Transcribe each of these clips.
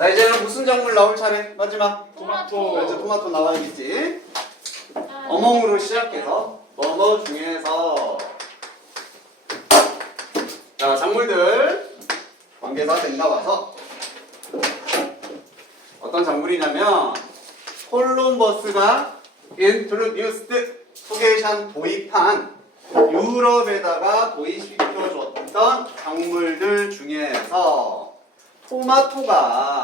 자 이제는 무슨 작물 나올 차례? 마지막. 토마토. 그렇죠 토마토 나와야겠지. 어몽으로 시작해서 뭐뭐 중에서 자 작물들 관계사 된 나와서 어떤 작물이냐면 콜럼버스가 인트로듀스드 소개한 도입한 유럽에다가 도입시켜줬던 작물들 중에서 토마토가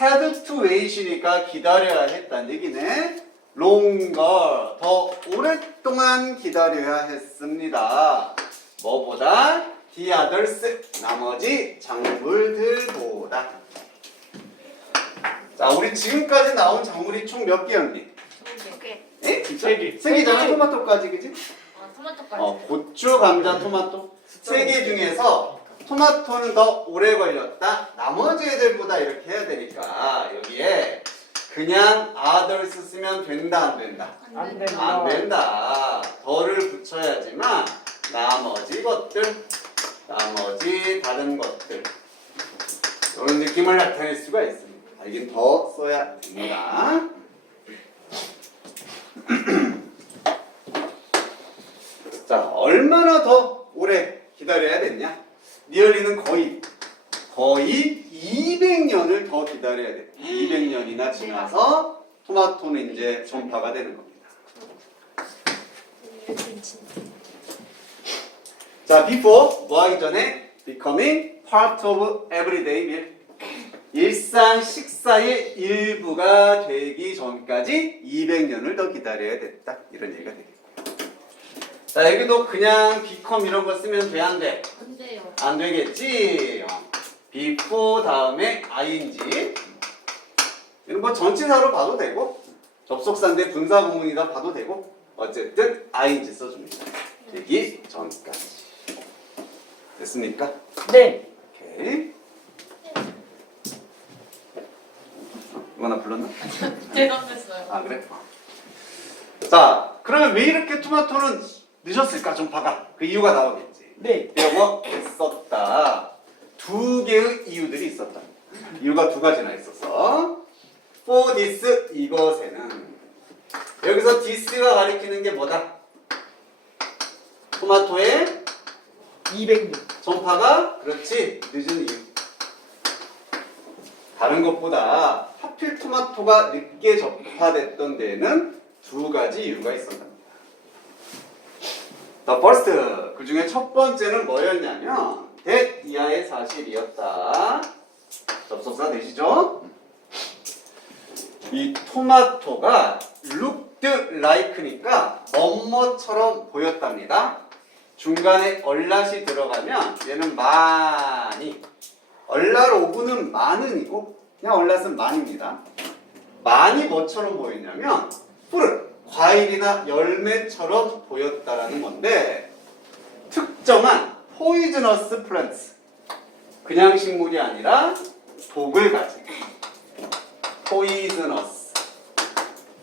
had to wait이니까 기다려야 했다는 얘기네. longer 더 오랫동안 기다려야 했습니다. 뭐보다 the others 나머지 작물들보다. 자, 우리 지금까지 나온 작물이 총 몇 개였니? 개. 에? 진짜? 세 개. 세 개잖아 토마토까지 그지? 아, 토마토까지. 어, 고추, 감자, 토마토 세 개 중에서 토마토는 더 오래 걸렸다. 나머지 애들보다 이렇게 해야 되니까 여기에 그냥 others 쓰면 된다 안 된다? 안 돼. 된다. 안 된다. 더를 붙여야지만 나머지 것들, 나머지 다른 것들 이런 느낌을 나타낼 수가 있습니다. 여긴 더 써야 됩니다. 자, 얼마나 더 오래 기다려야 됐냐? 니얼리는 거의 거의 200년을 더 기다려야 돼. 200년이나 지나서 토마토는 이제 전파가 되는 겁니다. 자, before 뭐 하기 전에 becoming part of everyday meal. 일상 식사의 일부가 되기 전까지 200년을 더 기다려야 됐다. 이런 얘기가 되겠고요. 자, 여기도 그냥 become 이런 거 쓰면 돼, 안 돼? 안 되겠지. 어. before 다음에 ing. 이런 거 전치사로 봐도 되고 접속사인데 분사 구문이다 봐도 되고 어쨌든 ing 써줍니다. 되기 전까지. 됐습니까? 네. 오케이. 이거 나 불렀나? 대답했어요. 아 그래? 자, 그러면 왜 이렇게 토마토는 늦었을까? 좀 봐봐. 그 이유가 나오겠지. 네. 배워 했었다. 두 개의 이유들이 있었다. 이유가 두 가지나 있었어. For this 이것에는 여기서 this가 가리키는 게 뭐다? 토마토의 200년. 전파가 그렇지 늦은 이유. 다른 것보다 하필 토마토가 늦게 전파됐던 데에는 두 가지 이유가 있었답니다. The first 그 중에 첫 번째는 뭐였냐면 that 이하의 사실이었다. 접속사 되시죠? 이 토마토가 looked like니까 뭐뭐처럼 보였답니다. 중간에 얼랏이 들어가면 얘는 많이 얼랏 오브는 많은이고 그냥 얼랏은 많입니다. 많이 뭐처럼 보였냐면 푸른 과일이나 열매처럼 보였다라는 건데 특정한 포이즈너스 플란트 그냥 식물이 아니라 독을 가진 포이즈너스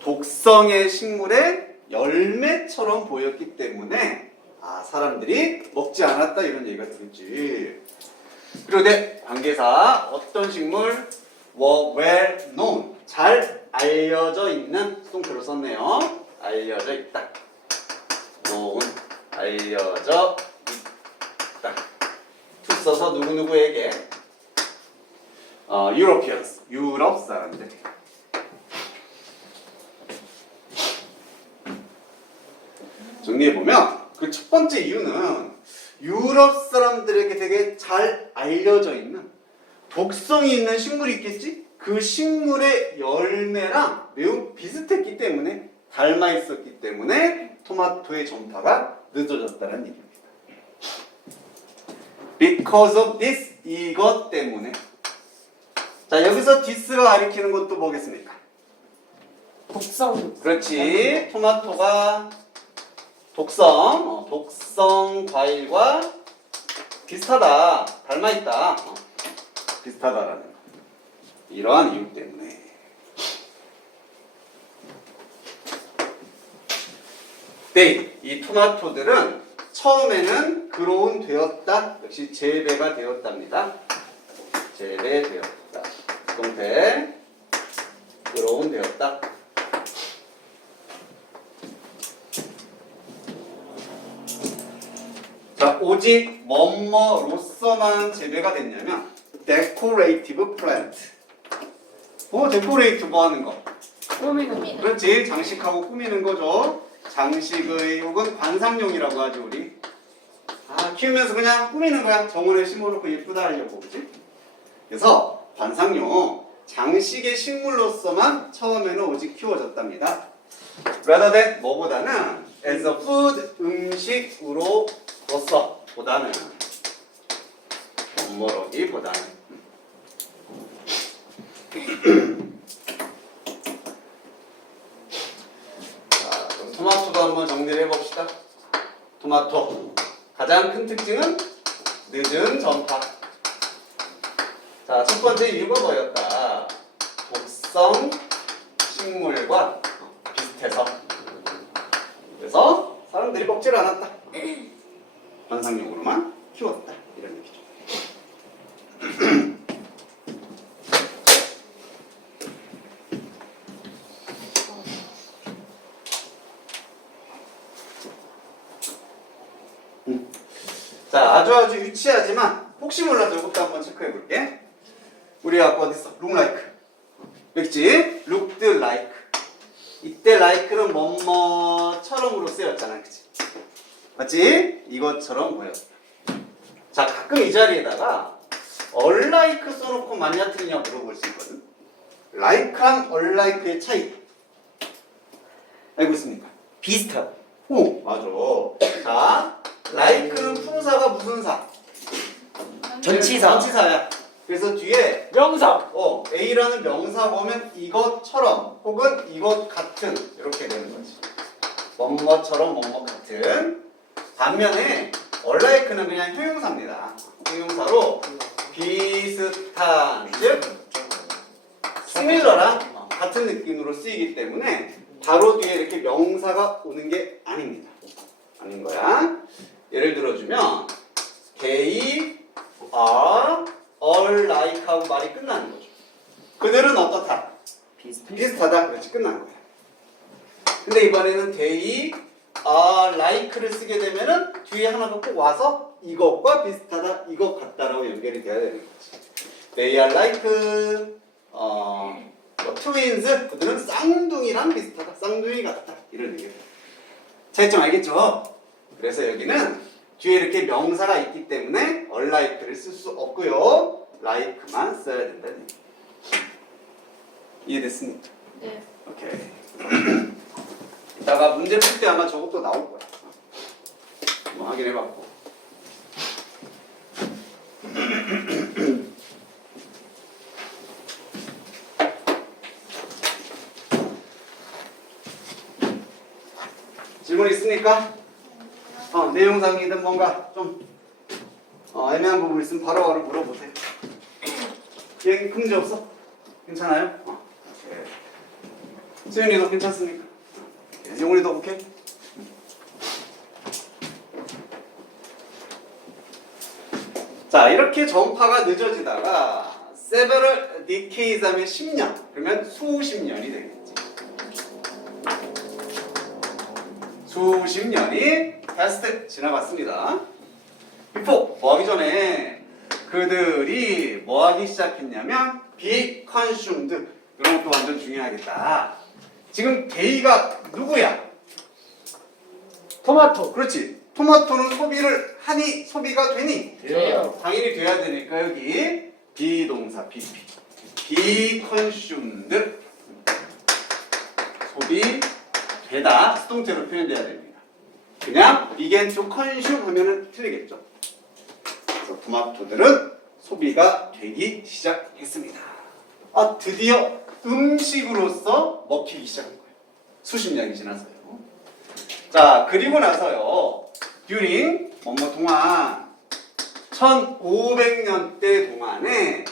독성의 식물의 열매처럼 보였기 때문에 아 사람들이 먹지 않았다 이런 얘기가 되겠지. 그리고 네 관계사 어떤 식물 were well known 잘 알려져 있는 수동태로 썼네요. 알려져 있다. known 알려져 있다. to 써서 누구 누구에게 어, Europeans 유럽 사람들. 정리해 보면 그 첫 번째 이유는 유럽 사람들에게 되게 잘 알려져 있는 독성이 있는 식물이 있겠지? 그 식물의 열매랑 매우 비슷했기 때문에 닮아 있었기 때문에 토마토의 전파가 늦어졌다는 얘기입니다. Because of this 이것 때문에 자 여기서 this가 가리키는 것도 뭐겠습니까? 독성. 그렇지. 토마토가 독성, 어, 독성 과일과 비슷하다, 닮아 있다, 어, 비슷하다라는 거. 이러한 이유 때문에. 네, 이 토마토들은 처음에는 그로운 되었다, 역시 재배가 되었답니다. 재배되었다. 동태 들어오면 되었다. 자, 오직 뭐뭐로서만 재배가 됐냐면 데코레이티브 플랜트. 어, 데코레이트 뭐 하는 거? 꾸미는 거. 그렇지, 장식하고 꾸미는 거죠. 장식의 혹은 관상용이라고 하죠, 우리. 아, 키우면서 그냥 꾸미는 거야. 정원에 심어놓고 그 예쁘다 하려고, 그지? 그래서 관상용 장식의 식물로서만 처음에는 오직 키워졌답니다. rather than 뭐보다는 as a food 음식으로로서 보다는 뭐로기보다는 자, 그럼 토마토도 한번 정리를 해봅시다. 토마토 가장 큰 특징은 늦은 전파. 자, 첫 번째 이유가 뭐였다? 독성 식물과 비슷해서. 그래서 사람들이 먹질 않았다. 관상용으로만 키웠다. 이런 얘기죠. 자, 아주 아주 유치하지만 혹시 몰라서 이것도 한번 체크해 볼게. 우리 아까 어디 있어? look like. 여기지? looked like. 이때 like는 뭐뭐처럼으로 쓰였잖아, 그치? 맞지? 이것처럼 보였다. 자, 가끔 이 자리에다가 unlike 써놓고 맞냐 틀리냐 물어볼 수 있거든. like랑 unlike의 차이. 알고 있습니까? 비슷하다. 오, 맞아. 자, like는 품사가 무슨 사? 전치사. 전치사야. 그래서 뒤에 명사. 어, A라는 명사가 오면 이것처럼 혹은 이것 같은 이렇게 되는 거지. 뭐뭐처럼 뭐뭐 같은. 반면에 얼라이크는 그냥 형용사입니다. 형용사로 비슷한 즉 스밀러랑 같은 느낌으로 쓰이기 때문에 바로 뒤에 이렇게 명사가 오는 게 아닙니다. 아닌 거야. 예를 들어주면 they are all like 하고 말이 끝나는 거죠. 그들은 어떻다? 비슷해. 비슷하다. 그렇지 끝난 거야. 근데 이번에는 they are like를 쓰게 되면은 뒤에 하나가 꼭 와서 이것과 비슷하다, 이것 같다라고 연결이 돼야 되는 거지. They are like 어, 뭐 twins 그들은 쌍둥이랑 비슷하다, 쌍둥이 같다 이런 얘기. 차이점 알겠죠? 그래서 여기는 뒤에 이렇게 명사가 있기 때문에 unlike를 쓸 수 없고요, like만 써야 된다는 얘기. 이해됐습니까? 네. 오케이. 이따가 문제 풀 때 아마 저것도 나올 거야. 뭐 확인해봤고. 질문 있습니까? 어, 내용상이든 뭔가 좀 어, 애매한 부분 있으면 바로바로 물어보세요. 얘기 문제 없어? 괜찮아요? 어, 오케이. 수현이도 괜찮습니까? 영훈이도 오케이? 자 이렇게 전파가 늦어지다가 decades 하면 10년 그러면 수십 년이 되겠지 수십 년이 패스트 지나갔습니다 before 뭐 하기 전에 그들이 뭐 하기 시작했냐면 consumed 이런 것도 완전 중요하겠다 지금 데이가 누구야? 토마토. 그렇지. 토마토는 소비를 하니 소비가 되니 돼요. 당연히 돼야 되니까 여기 비동사 BP be consumed 소비 되다 수동태로 표현돼야 됩니다. 그냥 to consume 하면은 틀리겠죠. 그래서 토마토들은 소비가 되기 시작했습니다. 아 드디어 음식으로서 먹히기 시작한 거예요. 수십 년이 지나서요. 자 그리고 나서요. during 뭐뭐 동안 1500년대 동안에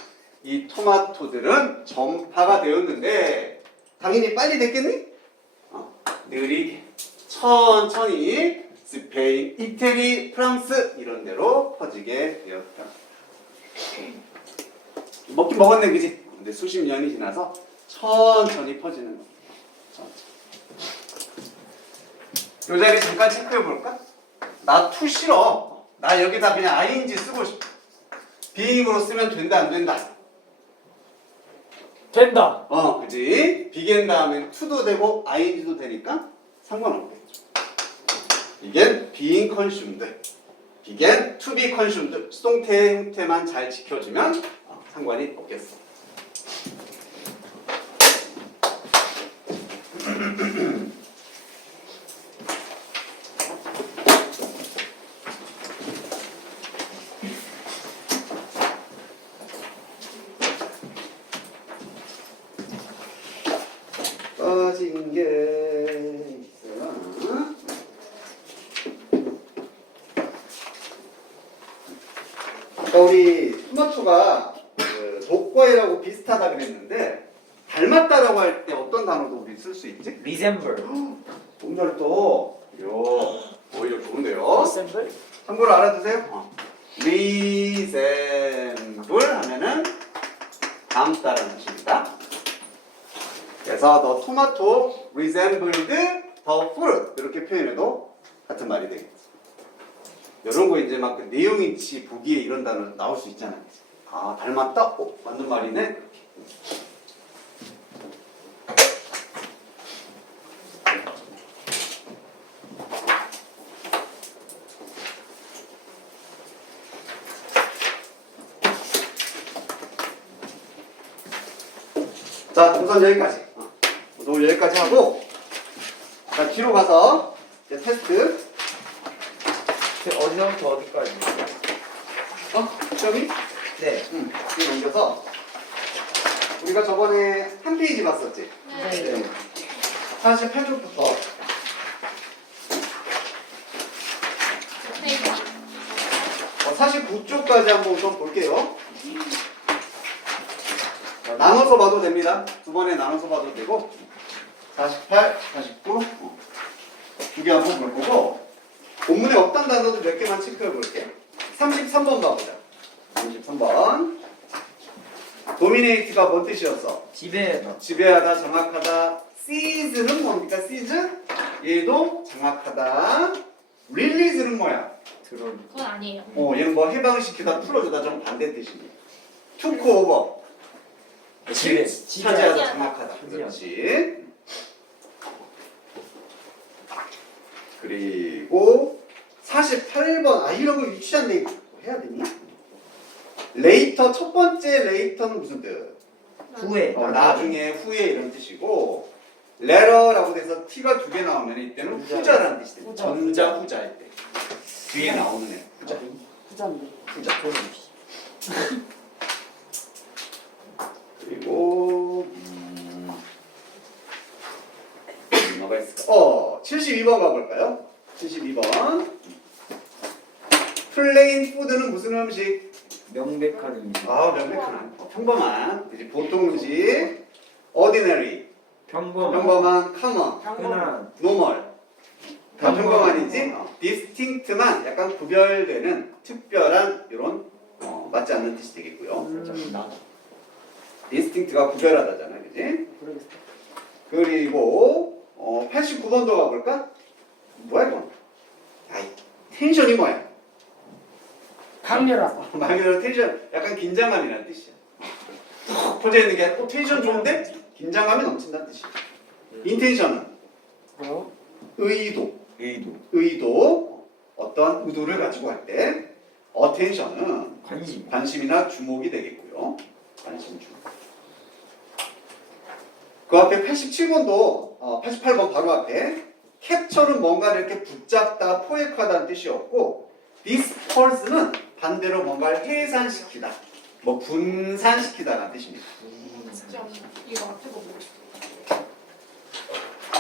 이 토마토들은 전파가 되었는데 당연히 빨리 됐겠니? 어, 느리게 천천히 스페인, 이태리, 프랑스 이런 데로 퍼지게 되었다. 먹긴 먹었네, 그지? 근데 수십 년이 지나서 천천히 퍼지는 거. 천천히. 요 자리 잠깐 체크해 볼까? 나 투 싫어. 나 여기다 그냥 ing 쓰고 싶어. being으로 쓰면 된다 안 된다. 된다. 어, 그지? begin 다음에 to도 되고 ing도 되니까 상관없겠죠. 이게 being consumed. began to be consumed. 수동태 형태만 잘 지켜주면 어, 상관이 없겠어. 우리 토마토가 그 독과이라고 비슷하다 그랬는데 닮았다라고 할 우리 쓸수 있지? resemble. 동작을 또 요, 오히려 좋은데요. resemble? 참고로 알아두세요. 어. resemble 하면은 닮다라는 뜻입니다. 그래서 the tomato resembled the fruit 이렇게 표현해도 같은 말이 되겠죠. 이런 거 이제 막그 내용인치 보기에 이런 단어 나올 수 있잖아요. 아 닮았다? 어, 맞는 말이네. 이렇게. 자, 우선 여기까지. 어, 오늘 여기까지 하고, 자, 뒤로 가서 이제 테스트. 어디서부터 어디까지? 어? 시험이? 네. 응. 뒤로 넘겨서 우리가 저번에 한 페이지 봤었지? 네. 48쪽부터 네. 어, 49쪽까지 한번 좀 볼게요. 자, 나눠서 봐도 됩니다. 두 번에 나눠서 봐도 되고 48, 49 어. 두개 한번 볼 거고 본문에 없던 단어들 몇 개만 체크해 볼게. 33번 봐보자. 33번 도미네이트가 뭔 뜻이었어? 집에 지배하다, 장악하다. seize는 뭡니까? seize? 얘도 장악하다. release는 뭐야? 들어. 그건 아니에요. 어, 얘는 뭐 해방시키다, 풀어주다 좀 반대 뜻입니다. took over. 집에 차지하다, 차지하다. 차지하다. 그렇지. 그리고 48번. 아, 이런 거 유치한 데 해야 되니? 레이터, 첫 번째 레이터는 무슨 뜻? 후에 어, 나중에 후에 이런 뜻이고 레러라고 돼서 t가 두 개 나오면 이때는 후자. 후자라는 뜻이 돼. 후자. 전자 후자일 때 뒤에 나오는 애 후자. 후자인데. 후자. 그리고 음, 뭐가 있을까? 어, 72번 가볼까요? 72번. 플레인 푸드는 무슨 음식? 명백한 음식. 아, 명백한 어, 평범한 이제 보통 음식. ordinary 평범. 평범한 common 흔한. normal 다 평범한. 평범한이지 어, distinct만 약간 구별되는 특별한 이런 어, 맞지 않는 뜻이 되겠고요 음, 나. distinct가 구별하다잖아 그지. 그리고 어, 89번도 가볼까 뭐야 이건 아이 텐션이 뭐야 강렬하다. 말 그대로 텐션 약간 긴장감이라는 뜻이야 포져 있는 게 어, 텐션 좋은데 긴장감이 넘친다는 뜻이야 인텐션은 뭐? 의도 의도. 의도 어떤 의도를 가지고 할때 attention은 관심. 관심이나 주목이 되겠고요. 관심 주목. 그 앞에 87번도 어, 88번 바로 앞에 캡처는 뭔가를 이렇게 붙잡다, 포획하다는 뜻이었고 disperse는 반대로 뭔가를 해산시키다, 뭐 분산시키다라는 뜻입니다. 진짜 이거 앞에 거 보고 싶어.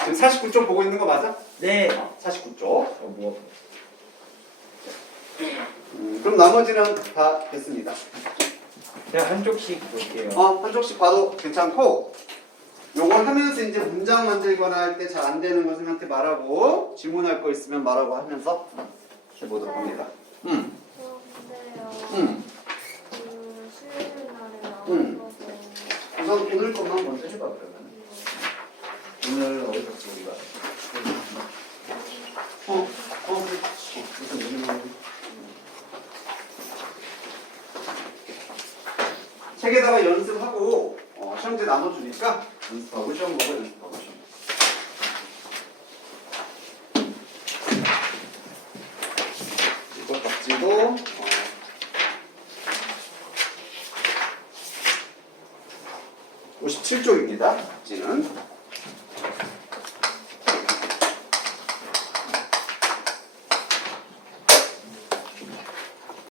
지금 49쪽 보고 있는 거 맞아? 네. 어, 49쪽. 어, 뭐. 음, 그럼 나머지는 다 됐습니다. 그냥 한쪽씩 볼게요. 어, 한쪽씩 봐도 괜찮고 요걸 하면서 이제 문장 만들거나 할 때 잘 안 되는 거 선생님한테 말하고 질문할 거 있으면 말하고 하면서 해보도록 합니다. 음. 음. 음. 음. 우선 오늘 것만 먼저 해봐 그러면. 오늘 어디 갔지 우리가? 어, 어, 어, 일단 여기만. 책에다가 연습하고 어, 시험지 나눠주니까 연습하고 시험 보고 연습하고